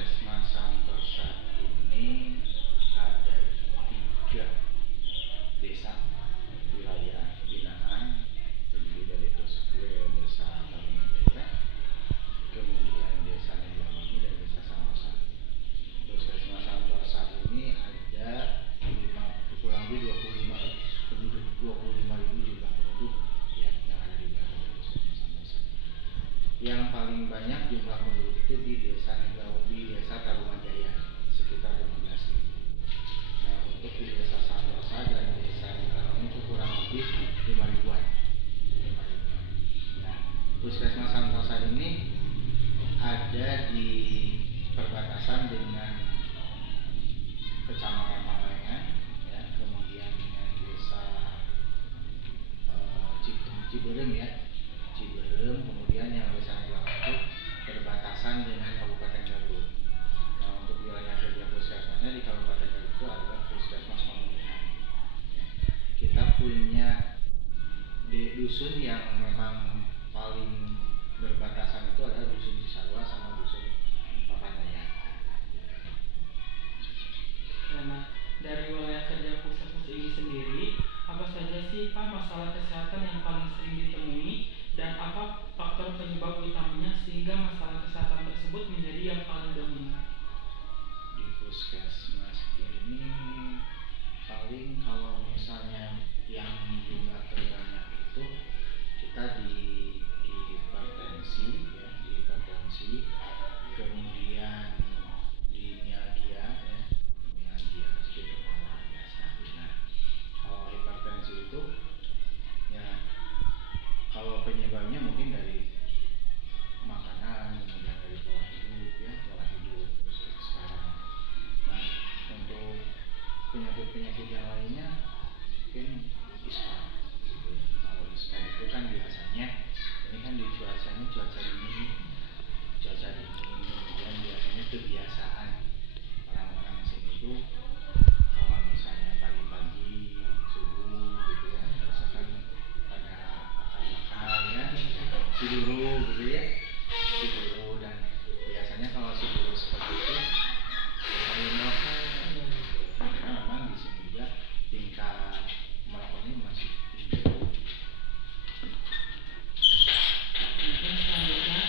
Puskesmas Santosa ini ada 3 desa wilayah binaan, terdiri dari desa Tarumajaya, kemudian desa Neglawangi dan desa Santosa. Puskesmas Santosa ini ada kurang lebih 25.000 jumlah penduduk ya, yang ada di dalam Puskesmas Santosa. Yang paling banyak jumlah penduduk itu di desa Tarumajaya, sekitar 15.000. Nah, untuk di desa Santosa dan desa Neglawangi itu kurang lebih 5.000-an. Nah, Puskesmas Santosa ini ada di perbatasan dengan Kecamatan Pangalengan, ya, kemudian dengan desa Ciberem ya, kemudian yang desa Neglawangi itu perbatasan dengan Kabupaten Garut. Nah, untuk wilayah kerja puskesmasnya di Kabupaten Garut itu adalah Puskesmas Pemulihan. Ya, kita punya di dusun yang memang paling berbatasan itu adalah dusun Cisarua sama dusun Papandayan. Nah, dari wilayah kerja puskesmas ini sendiri, apa saja sih Pak masalah kesehatan yang paling sering ditemui dan apa faktor penyebab utamanya sehingga masalah kesehatan tersebut menjadi yang paling dominan? Di puskesmas ini paling kalau misalnya yang jumlah terbanyak itu kita di hipertensi ya, kemudian di mialgia ya, sakit kepala biasa. Nah, kalau hipertensi itu ya, kalau penyebabnya mungkin dari makanan, kemudian dari pola hidup sekarang. Nah, untuk penyakit yang lainnya mungkin ispa. Kalau ispa itu kan biasanya ini kan di cuaca dingin, kemudian biasanya kebiasaan orang-orang sini itu kalau misalnya pagi-pagi subuh gitu ya, biasakan pada bakar ya, si dulu gitu ya, dan biasanya kalau si dulu seperti itu biasanya merokok gitu. Karena memang di sini juga tingkat merokoknya masih tinggi. Mungkin selanjutnya,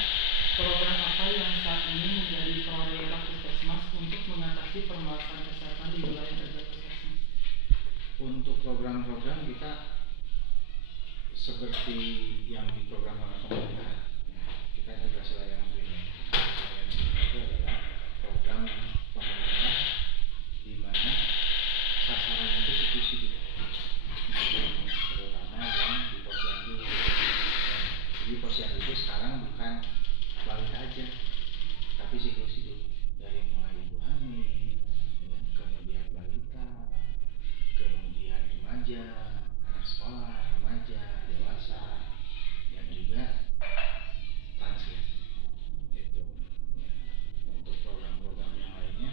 program apa yang saat ini menjadi prioritas puskesmas untuk mengatasi permasalahan kesehatan di wilayah kerja puskesmas? Untuk program-program kita seperti yang di program pemerintah, kita integrasi layanan primer. Layanan primer itu adalah program pemerintah di mana sasarannya itu situ-situ, terutama yang di posyandu. Jadi posyandu itu sekarang bukan balita aja, tapi siklus hidup dari mulai ibu hamil, ya, kemudian balita, kemudian remaja, anak sekolah, remaja, dewasa, dan juga lansia. Itu. Ya. Untuk program-program yang lainnya,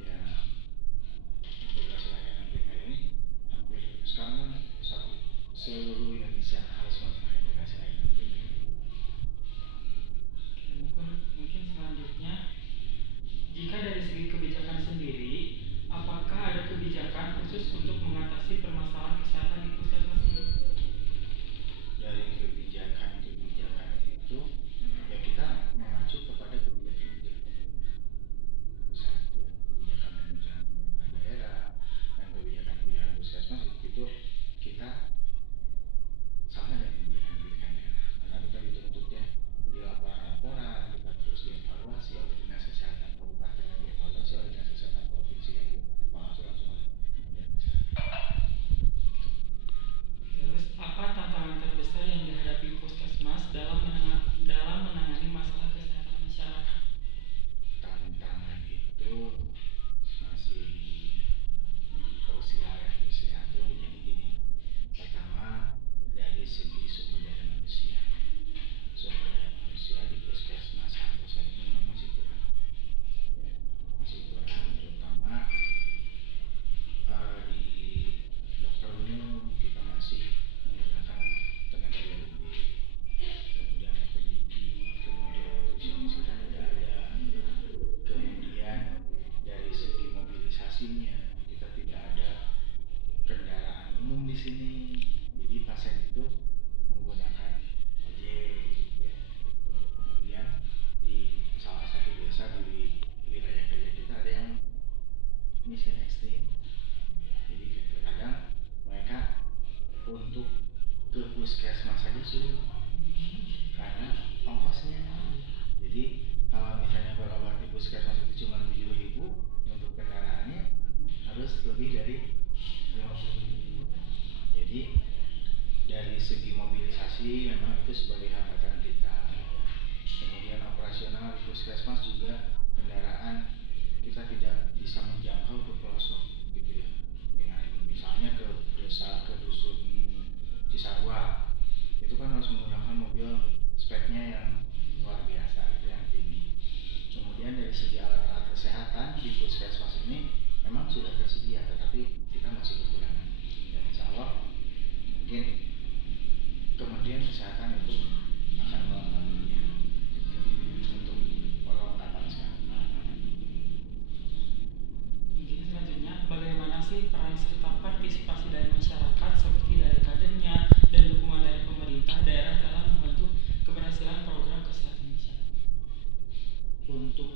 ya integrasi layanan primer ini hampir sekarang seluruh Indonesia harus melakukan integrasi layanan primer. Mungkin selanjutnya, puskesmas saja sulit karena ongkosnya. Jadi kalau misalnya berobat di puskesmas itu cuma 7.000, untuk kendaraannya harus lebih dari 50.000. Jadi dari segi mobilisasi memang itu sebagai hambatan kita. Kemudian operasional di puskesmas juga kendaraan kita tidak bisa menjangkau ke pelosok gitu ya. Dengan misalnya ke desa, ke dusun Cisarua, itu kan harus menggunakan mobil speknya yang luar biasa gitu, yang tinggi. Kemudian dari segi alat-alat kesehatan di puskesmas ini memang sudah tersedia, tetapi kita masih kekurangan. Dan insya Allah mungkin Kementerian Kesehatan itu akan melengkapinya untuk perlengkapan sekarang. Mungkin selanjutnya, bagaimana sih peran serta partisipasi dari masyarakat seperti dari kadernya dan dukungan dari pemerintah daerah dalam membantu keberhasilan program kesehatan masyarakat? Untuk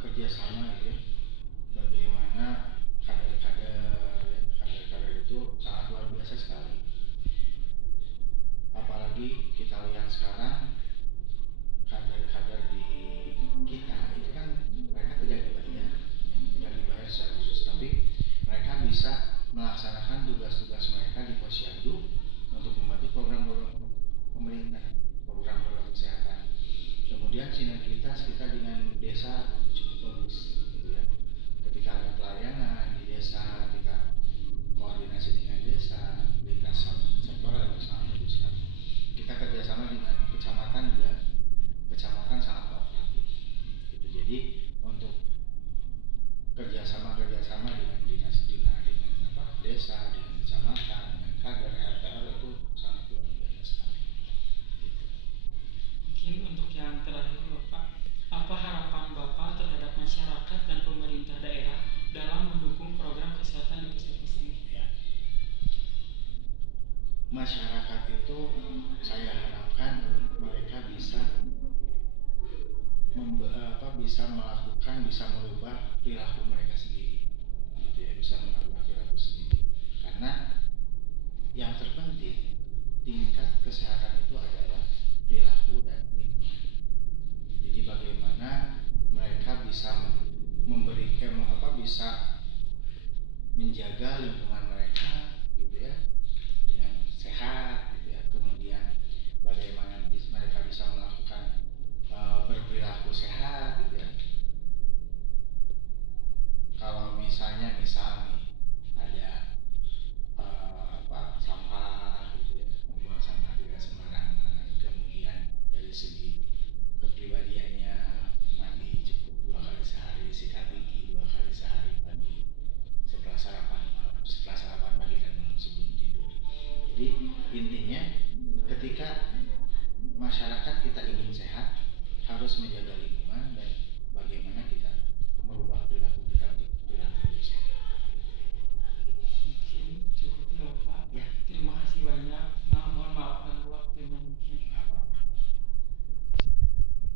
kerjasama gitu ya, bagaimana kader-kader itu sangat luar biasa sekali. Apalagi kita lihat sekarang kader-kader di kita itu kan mereka tidak dibayar secara khusus, tapi mereka bisa melaksanakan tugas-tugas mereka di posyandu untuk membantu program-program pemerintah, program-program kesehatan. Kemudian sinergitas kita dengan desa cukup bagus gitu ya. Ketika ada pelayanan di desa, kita koordinasi dengan desa, lintas sektoral itu sangat bagus sekali. Kita kerjasama dengan kecamatan juga, kecamatan sangat kooperatif gitu. Jadi untuk kerjasama dengan dinas dengan desa, dengan kecamatan, dengan kader RT itu sangat luar biasa sekali gitu. Mungkin untuk yang terakhir Bapak, apa harapan Bapak terhadap masyarakat dan pemerintah daerah dalam mendukung program kesehatan di puskesmas ini? Ya. Masyarakat itu saya harapkan mereka bisa merubah perilaku mereka sendiri gitu ya, bisa merubah perilaku sendiri, karena yang terpenting tingkat kesehatan itu adalah perilaku dan lingkungan. Jadi bagaimana mereka bisa bisa menjaga lingkungan mereka gitu ya dengan sehat gitu ya. Kemudian bagaimana mereka bisa melakukan berperilaku sehat gitu ya. Kalau misal nih ada sampah gitu ya, membuang sampah tidak sembarangan. Kemudian dari segi kepribadiannya, mandi cukup 2 kali sehari, sikat gigi 2 kali sehari pagi setelah sarapan pagi dan malam sebelum tidur. Jadi intinya ketika masyarakat kita ingin sehat, harus menjaga lingkungan dan bagaimana kita merubah perilaku